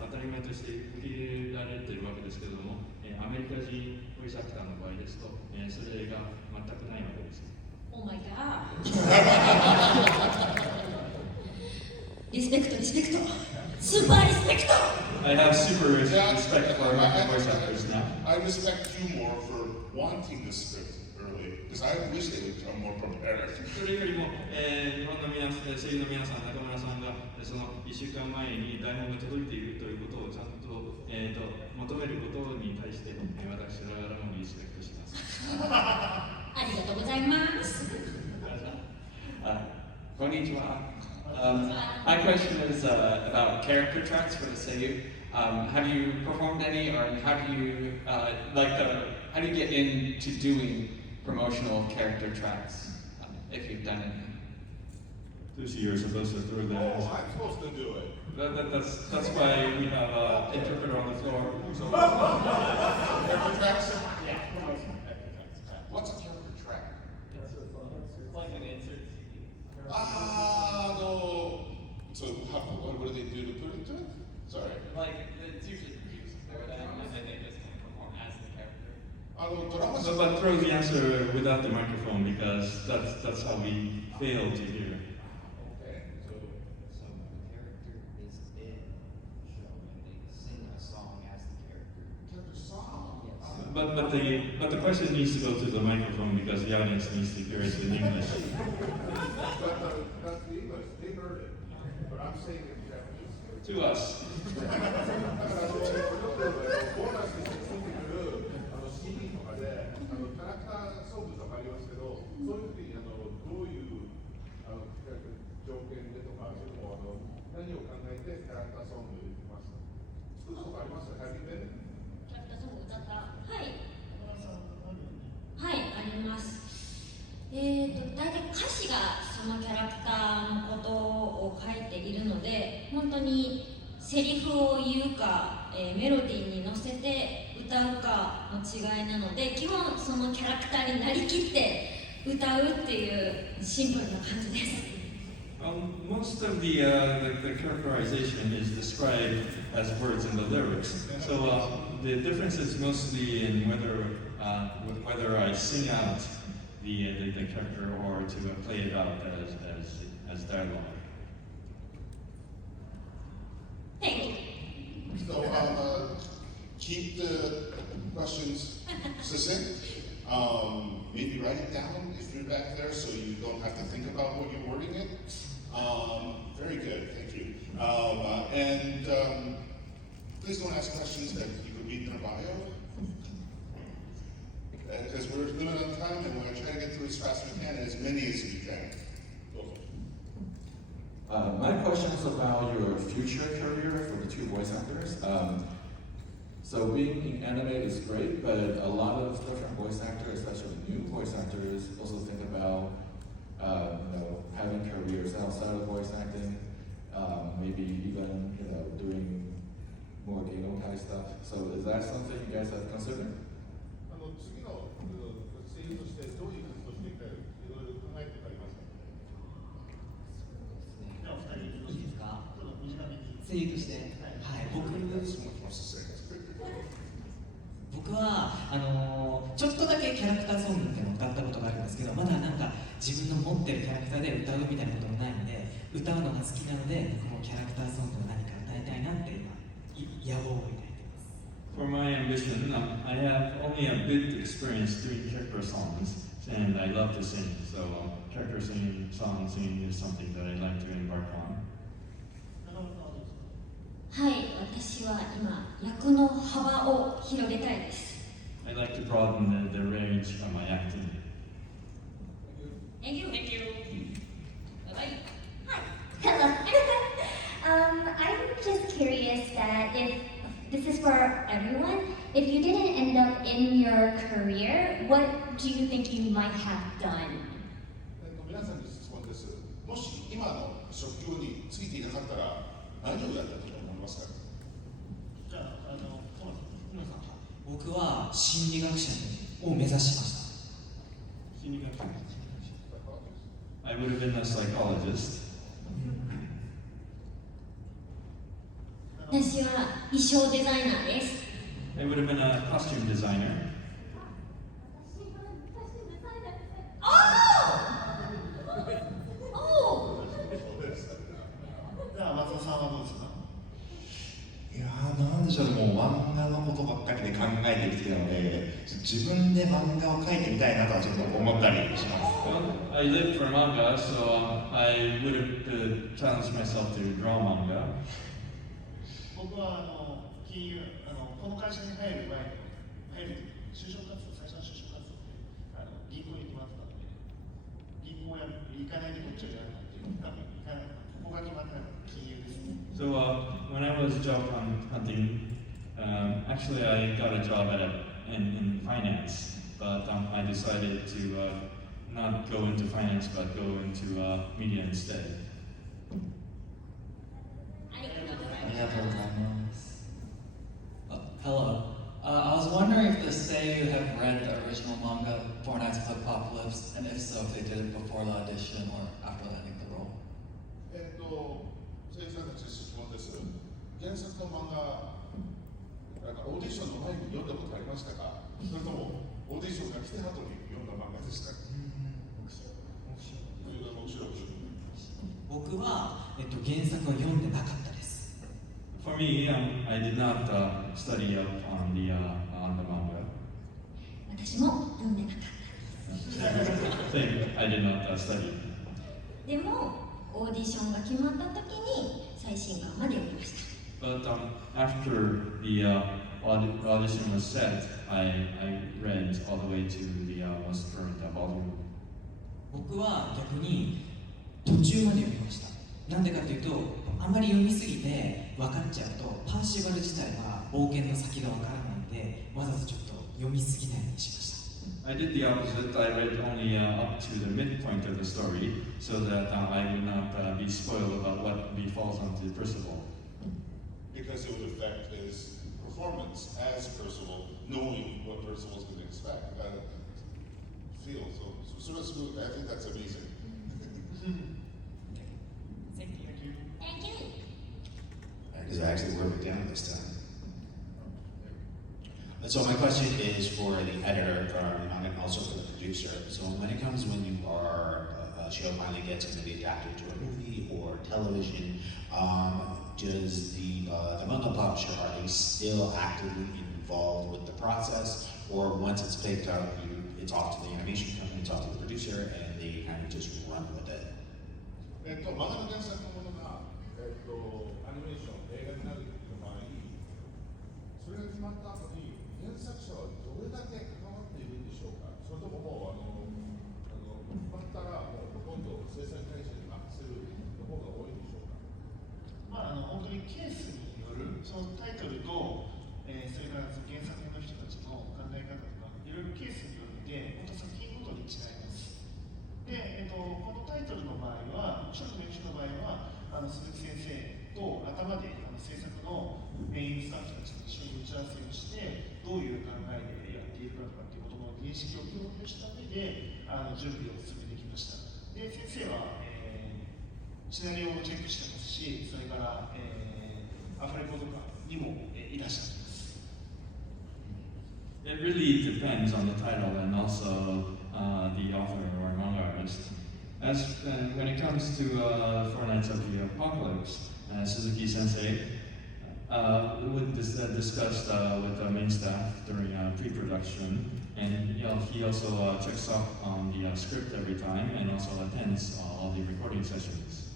当たり前として受け入れられているわけですけれども、アメリカ人ボイスアクターの場合ですと、それが全くないわけです。Oh my god! リスペクト、リスペクト、スーパーリスペクト。I have super respect for American voice actors now. I respect you more for wanting the script early, because I wish they would come more prepared. それよりも、日本の声優の皆さん、中村さんがその1週間前に台本が届いているということをちゃんと、求めることに対して、私ながらもリスペクトします。ありがとうございます。こんにちは。My question is about character tracks for the Seiyuu. Have you performed any, or how do you how do you get into doing promotional character tracks if you've done any? Lucy, you're supposed to throw that. Oh, I'm supposed to do it. That's why we have an interpreter on the floor. Character tracks? Yeah. What's a character track? It's like an insert CD. No. So what do they do to put into it? Sorry. Like, it's usually produced for them, and then they just kind of perform as the character. So, but throw the answer without the microphone because that's how we fail to hear. Okay, so but the question needs to go to the microphone because the audience needs to hear it in English. That's the English. They heard it. But I'm saying it in Japanese. To us. だからよくボーナスについてくるCD とかでキャラクターソングとかありますけど、そういう時にどういう条件でとか、それとも何を考えてキャラクターソングを入れてますか？作るとかあります？ Have you been? キャラクターソング歌った。はい。はい、あります。大体歌詞がそのキャラクターのことを書いているので、本当にセリフを言うか、メロディーに乗せて歌うかの違いなので、基本そのキャラクターになりきって歌うっていうシンプルな感じです。Most of the characterization is described as words in the lyrics. So the difference is mostly in whether I sing out the character or to play it out as dialogue. Thank you. So keep the questions succinct. Maybe write it down if you're back there so you don't have to think about what you're wording it. Very good, thank you. Please don't ask questions that you could read in a bio. Because we're limited on time and we're going to try to get through as fast as we can and as many as we can. My question is about your future career for the two voice actors. So being in anime is great, but a lot of different voice actors, especially new voice actors, also think about having careers outside of voice acting, maybe even doing more Geinokai stuff. So is that something you guys have considered? 次の声優としてどういう活動をしていきたいかいろいろ考えてありますか？じゃあお二人いいですか？ちょっと短めに。声優として、はい、僕はちょっとだけキャラクターソングっていうのを歌ったことがあるんですけど、まだなんか自分の持ってるキャラクターで歌うみたいなこともないので、歌うのが好きなので、このキャラクターソングを何か歌いたいなって今野望を抱いています。For my ambition, I have only a bit experience doing character songs, and I love to sing. So character singing, song singing is something that I'd like to embark on. はい、私は今役の幅を広げたいです。I'd like to broaden the range of my acting. Thank you. Thank you. Bye bye. Hello. I'm just curious that if this is for everyone, if you didn't end up in your career, what do you think you might have done? 皆さんに質問です。もし今の職業についていなかったら何をやったと思いますか？じゃあ僕は心理学者を目指しました。心理学者 I would have been a psychologist. 私は衣装デザイナーです。I would have been a costume designer. じゃあ松尾さんはどうですか？いやー、なんでしょうね、もう漫画のことばっかりで考えてきてるので、自分で漫画を描いてみたいなとはちょっと思ったりします。Well, I lived for manga, so I would have challenged myself to draw manga. 僕は金融この会社に入る前に就職活動、最初の就職活動で銀行に決まってたので、銀行行かないでこっちをやるなんていう多分行かない、ここが決まってないの金融ですね。So when I was job hunting, actually I got a job in finance, but I decided to not go into finance but go into media instead. ありがとうございありがとうございます。Hello. I was wondering if the Seiyuu have read the original manga, Four Nights of the Apocalypse, and if so, if they did it before the audition or after landing the role. 声優さんたち質問です。原作の漫画、オーディションの前に読んだことありましたか？それともオーディションが来た後に読んだ漫画ですか？僕は、原作を読んでなかったです。For me, I did not study up on the manga. 私も読んでなかったです。 Thing I did not study. でもオーディションが決まった時に最新刊まで読みました。 But after the audition was set, I read all the way to the most current volume. 僕は逆に途中まで読みました。なんでかというと、あまり読みすぎて分かっちゃうと、パーシバル自体は冒険の先が分からないので、わざとちょっと読みすぎないようにしました。 I did the opposite. I read only up to the midpoint of the story so that I would not be spoiled about what befalls onto Percival. Because it would affect his performance as Percival, knowing what Percival's going to expect. Feel so it's smooth. I think that's amazing. Thank you. Thank you. Because I actually wrote it down this time. So my question is for the editor, and also for the producer. So when it comes when you are a show finally gets going to be adapted to a movie or television, does the manga publisher, are they still actively involved with the process, or once it's picked up, it's off to the animation company, it's off to the producer, and they kind of just run with it? 漫画の原作のものが、アニメーション、映画になる場合、それが決まった後に、原作者はどれだけ関わっているんでしょうか、それとももう決まったらもうほとんど制作会社に任せるの方が多いんでしょうか。本当にケースによるそのタイトルと、それからその原作の人たちの考え方とかいろいろケースによって本当作品ごとに違います。で、このタイトルの場合は、もちろんの人の場合は鈴木先生と頭で制作のメインスタッフたちと一緒に打ち合わせをしてどういう考えでやっているかとかっていうことの認識を共有した上で準備を進めてきました。で、先生は、シナリオをチェックしてますし、それから、アフレコとかにも、いらっしゃってます。It really depends on the title and also the author or manga artist. As when it comes to Four Knights of the Apocalypse, Suzuki Sensei would discussed with the main staff during pre-production, and he also checks up on the script every time and also attends all the recording sessions.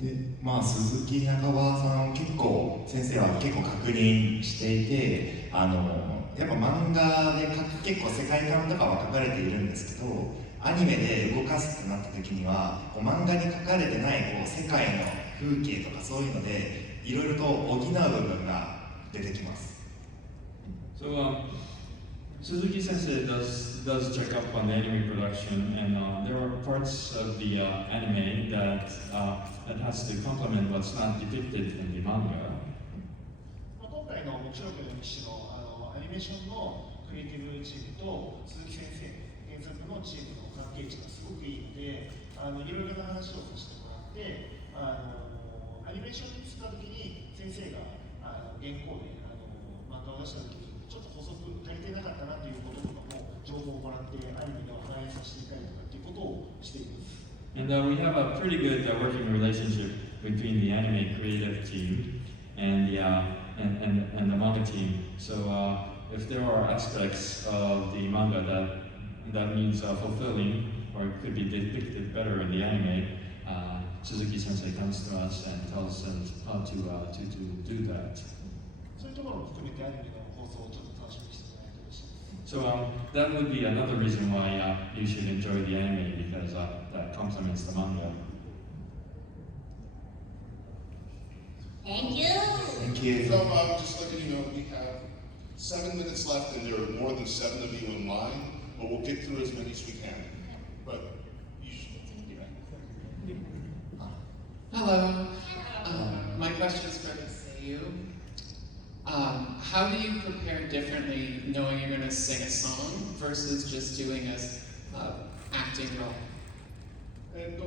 で鈴木中川さん先生は結構確認していて、やっぱ漫画で結構世界観とかは書かれているんですけど、アニメで動かすってなった時には漫画に書かれてない世界の風景とかそういうのでいろいろと補う部分が出てきます。So Suzuki Sensei does check up on the anime production, and there are parts of the anime that has to complement what's not depicted in the manga. 今回の「もちろんの歴史の」アニメーションのクリエイティブチームと鈴木先生原作のチームの関係値がすごくいいので、いろいろな話をさせてもらって、アニメーションに使った時に先生が原稿で漫画を出した時にちょっと補足足りてなかったなということとかも情報をもらってアニメを反映させていたりとかっていうことをしています。And we have a pretty good working relationship between the anime creative team and the manga team. So if there are aspects of the manga that needs fulfilling or could be depicted better in the anime, Suzuki Sensei comes to us and tells us how to do that. そういうところも含めてアニメの放送をちょっと楽しみにしてもらえてほしいです。So that would be another reason why you should enjoy the anime, because that complements the manga. Thank you. Thank you. So just letting you know, we have 7 minutes left, and there are more than 7 of you in line, but we'll get through as many as we can. But you should. Hello. My question is for the Seiyuu. How do you prepare differently knowing you're going to sing a song versus just doing a acting role? 普通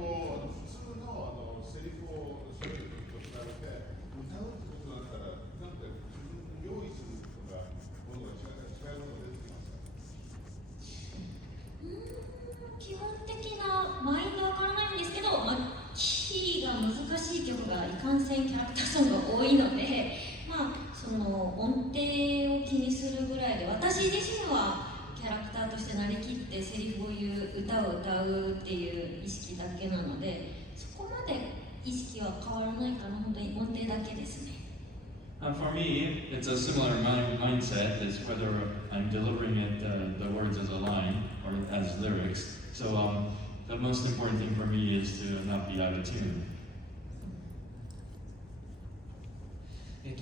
のセリフを喋ると比べて、歌うってことだったら、なんか自分用意するとか、ものが違うものが出てきますか？基本的なマインドは変わらないんですけど、キーが難しい曲がいかんせんキャラクターソングが多いので、その音程を気にするぐらいで、私歌を歌うっていう意識だけなので、そこまで意識は変わらないかな、本当に音程だけですね。For me, it's a similar mindset. It's whether I'm delivering it, the words as a line or as lyrics. So the most important thing for me is to not be out of tune.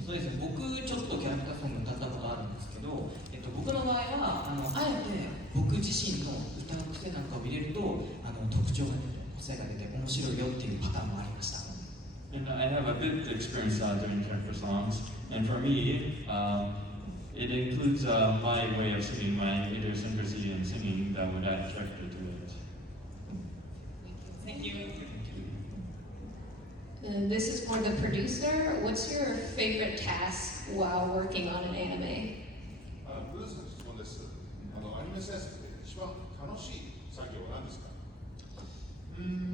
そうですね、僕ちょっとキャラクターソング歌ったことあるんですけど、僕の場合はあえて僕自身の歌の癖なんかを入れると特徴が出て個性が出て面白いよっていうパターンもありました。And I have a bit of experience doing character songs, and for me, it includes my way of singing, my idiosyncrasy in singing that would add character to it. Thank you. And this is for the producer. What's your favorite task while working on an anime? ブルースの質問です。アニメ制作で一番楽しい作業は何ですか？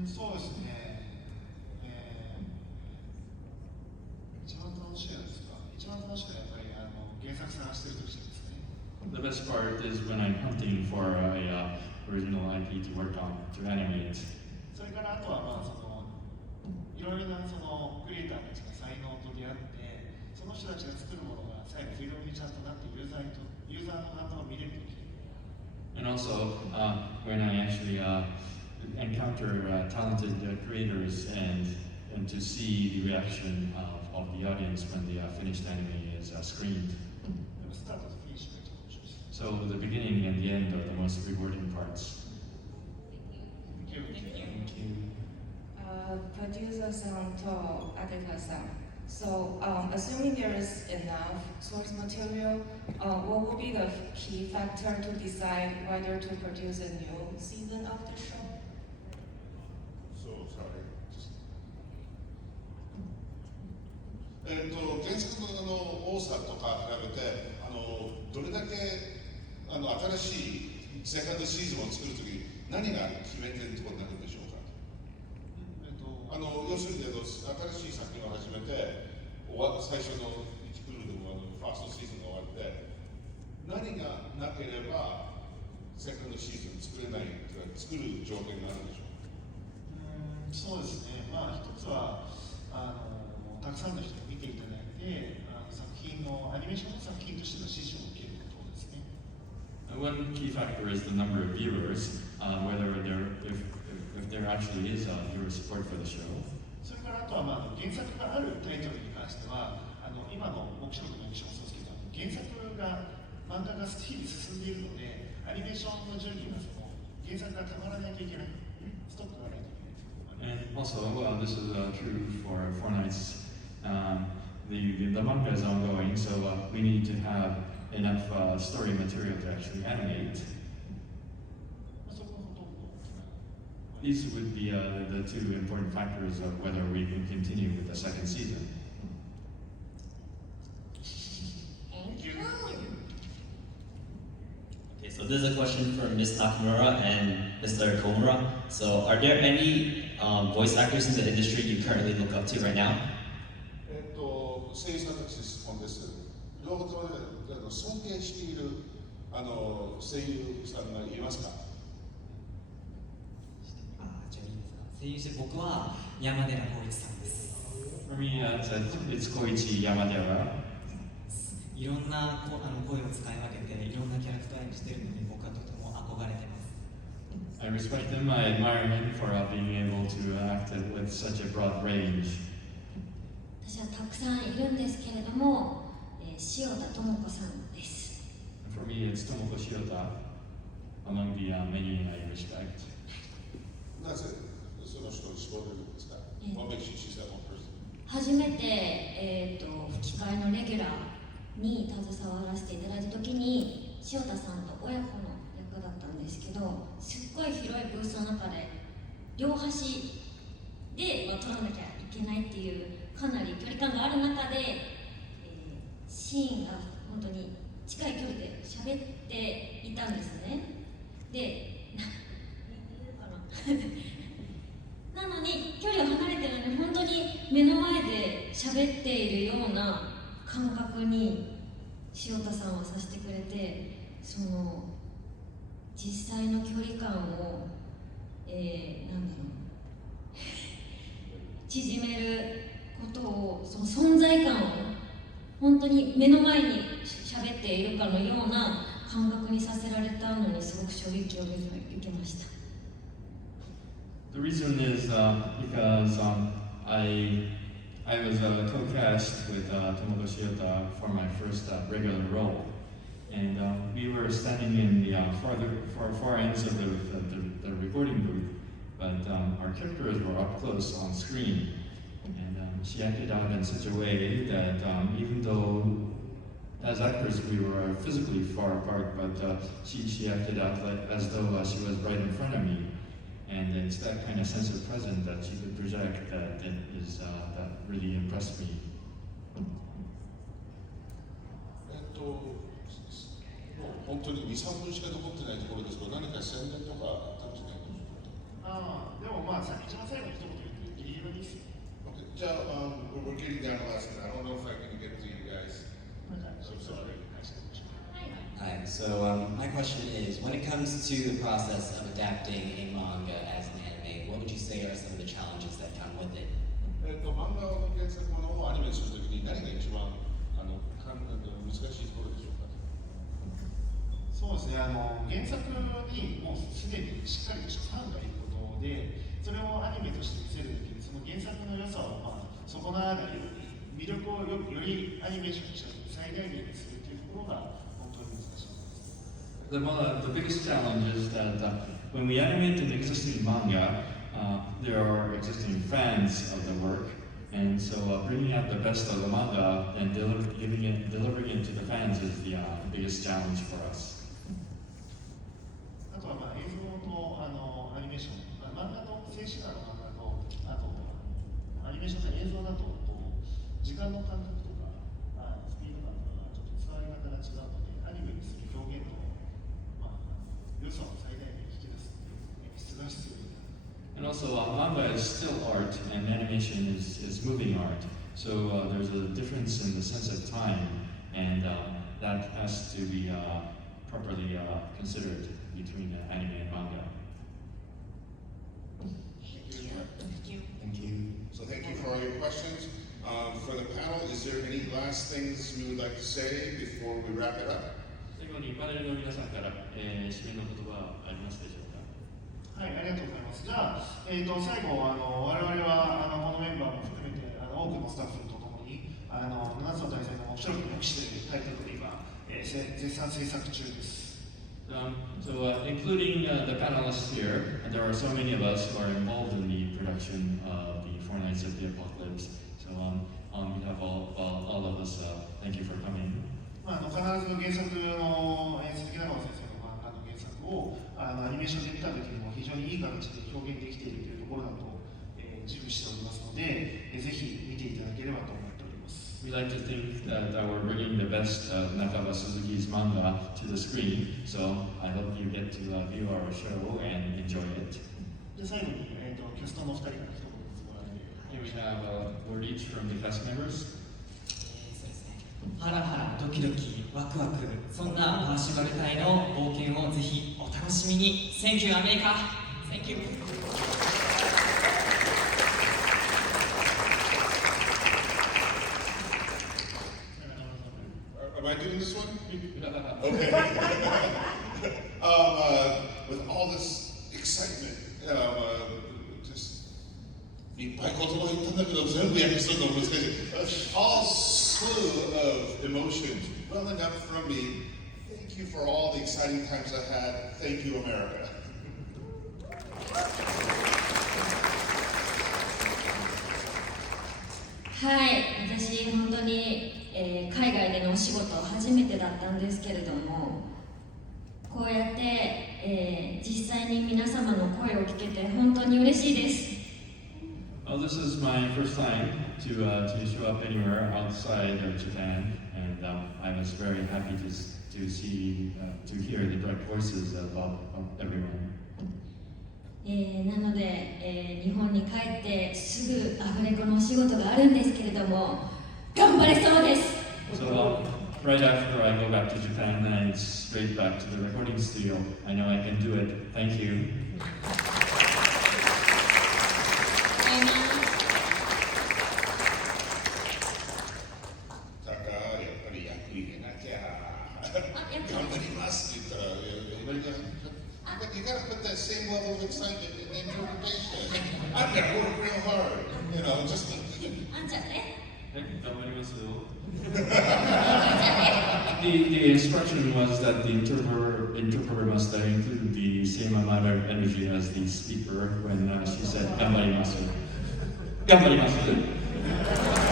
そうですね。一番楽しいのですか？一番楽しいのはやっぱり原作探してる時ですね。The best part is when I'm hunting for a original IP to work on, to animate. それからあとはいろいろなクリエイターたちが才能と出会って、その人たちが作るものが最後フィルムにちゃんとなってユーザーの反応を見れるとき。And also, when I actually encounter talented creators and to see the reaction of the audience when the finished anime is screened. スタートとフィニッシュが一番面白いです。So the beginning and the end are the most rewarding parts. Producer さんとアデカさん。So, assuming there is enough source material, what will be the key factor to decide whether to produce a new season of the show? So sorry. 原作の多さとか比べてどれだけ新しいセカンドシーズンを作るとき何が決めてるところになるんでしょうか？要するに新しい作品を始めて最初の1クールでもファーストシーズンが終わって何がなければセカンドシーズン作れないというか作る条件があるんでしょう？そうですね。まあ一つはたくさんの人に見ていただいて作品のアニメーションの作品としての支持を受けることですね。One key factor is the number of viewers, whether if there actually is viewer support for the show. それからあとは原作があるタイトルに関しては今の目標のアニメーションもそうですけど原作が漫画が日々進んでいるのでアニメーションの準備が原作がたまらないといけないストックがないといけない。 And also, this is true for Four Nights. The manga is ongoing, so we need to have enough story material to actually animate. These would be the two important factors of whether we can continue with the second season. Okay, so this is a question from Ms. Nakamura and Mr. Komura. So, are there any voice actors in the industry you currently look up to right now? 声優さんたち質問です。両方とも尊敬している声優さんがいますか？声優して僕は山寺宏一さんです。 For me, it's Koichi Yamadera. いろんな声を使い分けていろんなキャラクターにしているのに僕はとても憧れてます。 I respect him. I admire him for being able to act with such a broad range. 私はたくさんいるんですけれども、塩田智子さんです。 For me, it's Tomoko Shiota, among the many I respect. なぜその人を絞れるんですか？ What makes you choose that one person? 初めて、吹き替えのレギュラーに携わらせていただいたときに塩田さんと親子の役だったんですけど、すっごい広いブースの中で両端で撮らなきゃいけないっていうかなり距離感がある中で、シーンが本当に近い距離で喋っていたんですね。で、なのに距離を離れてるのに本当に目の前で喋っているような感覚に塩田さんはさせてくれて、実際の距離感をなんだろう縮めることを、その存在感を本当に目の前に喋っているかのような感覚にさせられたのにすごく衝撃を受けました。The reason is because I was co-cast with Takuma Kishida for my first regular role, and we were standing in the far ends of the recording booth, but our characters were up close on screen, and she acted out in such a way that even though as actors we were physically far apart, but she acted out as though she was right in front of me. And it's that kind of sense of presence that she could project that really impressed me. 本当に2、3分しか残ってないところですけど、何か宣伝とかあったんじゃないでしょうか。でもまあ一番最後に一言言ってギリギリですよ。Okay, じゃあ、we're getting down to last minute. I don't know if I can get to you guys. So sorry. Hi, so my question is, when it comes to the process of adapting a manga as an anime, what would you say are some of the challenges that come with it? 漫画の原作ものをアニメにするときに何が一番難しいところでしょうか。そうですね、原作にもうすでにしっかりとしたファンがいることで、それをアニメとして見せるだけで、その原作の良さを損なわないように、魅力をよりアニメーションにして最大限にするというところが本当に難しいです。The biggest challenge is that when we animate an existing manga, there are existing fans of the work, and so bringing out the best of the manga and delivering it to the fans is the biggest challenge for us. あとは映像とアニメーション、漫画と静止画の漫画と、あとアニメーションの映像だと時間の感覚とかスピード感とかがちょっと伝わり方が違うので、アニメにする表現の良さを最大限引き出す演出が必要になる。And also, manga is still art, and animation is moving art. So there's a difference in the sense of time, and that has to be properly considered between anime and manga. Thank you. So thank you for all your questions. For the panel, is there any last things you would like to say before we wrap it up? 最後にパネルの皆さんから、締めの言葉ありますでしょうか。はい、ありがとうございます。じゃあ、最後我々はこのメンバーも含めて多くのスタッフとともに7つの大戦の面白く目視でタイトルで今、絶賛制作中です。Including the panelists here, and there are so many of us who are involved in the production of the Four Nights of the Apocalypse. So on behalf of all of us, thank you for coming. 必ず原作の鈴木長先生の漫画の原作をアニメーションで見た時にも非常にいい形で表現できているというところだと自負しておりますので、ぜひ見ていただければと思っております。We like to think that we're bringing the best of Nakaba Suzuki's manga to the screen, so I hope you get to view our show and enjoy it. で最後に、キャストの2人から一言ずつもらえる。Here we have a word each from the cast members. ハラハラドキドキワクワク、そんなマーシュバル隊の冒険をぜひお楽しみに。 Thank you アメリカ。 Thank you。 Am I doing this one? Okay. With all this excitement, just いっぱい言葉言ったんだけど全部訳するの難しい。All slew of emotions welling up from me. Thank you for all the exciting times I had. Thank you, America. はい、私本当に、海外でのお仕事初めてだったんですけれども、こうやって、実際に皆様の声を聞けて本当に嬉しいです。Well, this is my first time to show up anywhere outside of Japan, and I was very happy to hear the direct voices of everyone. なので、日本に帰ってすぐアフレコのお仕事があるんですけれども、頑張れそうです。 So right after I go back to Japan and straight back to the recording studio, I know I can do it. Thank you. います。だからやっぱり役入れなきゃ頑張りますって言ったらBut you gotta put that same level of excitement in the interpretation. I've got to work real hard, you know, just あんちゃんね。頑張りますよ。The instruction was that the interpreter must include the same amount of energy as the speaker when she said 頑張ります。頑張ります。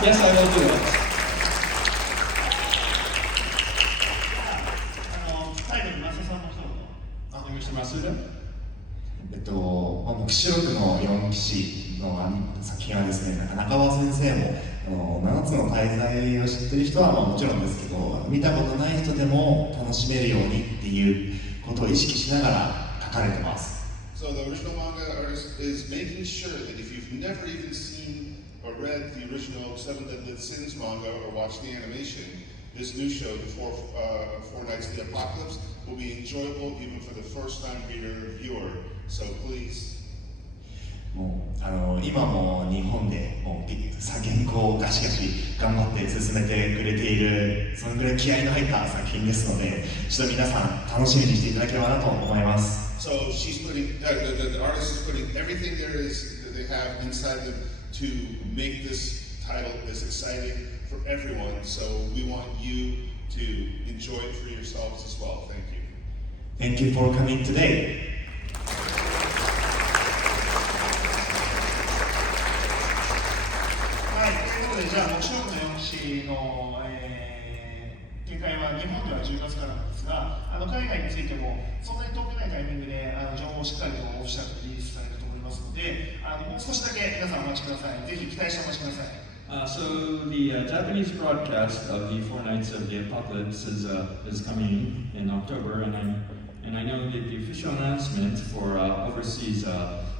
Yes, I will do it. 最後に増田さんも一言。Mr. Masuda? 黙示録の4騎士の作品はですね、中川先生も7つの大罪を知ってる人はもちろんですけど、見たことない人でも楽しめるようにっていうことを意識しながら書かれてます。So the original manga artist is making sure that if you've never even seen or read the original Seven Deadly Sins manga or watched the animation, this new show, the Four Nights of the Apocalypse, will be enjoyable even for the first-time reader or viewer. So please. もう今も日本でもう原稿をガシガシ頑張って進めてくれている、そのぐらい気合いの入った作品ですので、ちょっと皆さん楽しみにしていただければなと思います。So she's putting, the artist is putting everything there is that they have inside them to make this title as exciting for everyone. So we want you to enjoy it for yourselves as well. Thank you. Thank you for coming today. はい、ということで、じゃあ、黙示録の4騎士の、展開は日本では10月からなんですが、海外についてもそんなに遠くないタイミングで情報をしっかりとオフィシャルでリリースされると思いますので、もう少しだけ皆さんお待ちください。ぜひ期待してお待ちください。So the Japanese broadcast of the Four Nights of the Apocalypse is coming in October, and I know that the official announcement for overseas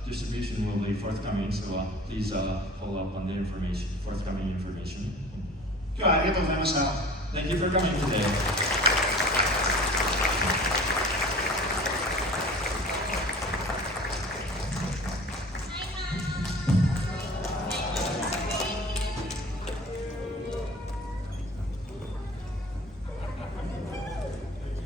distribution will be forthcoming. So please follow up on the forthcoming information. 今日はありがとうございました。Thank you for coming today.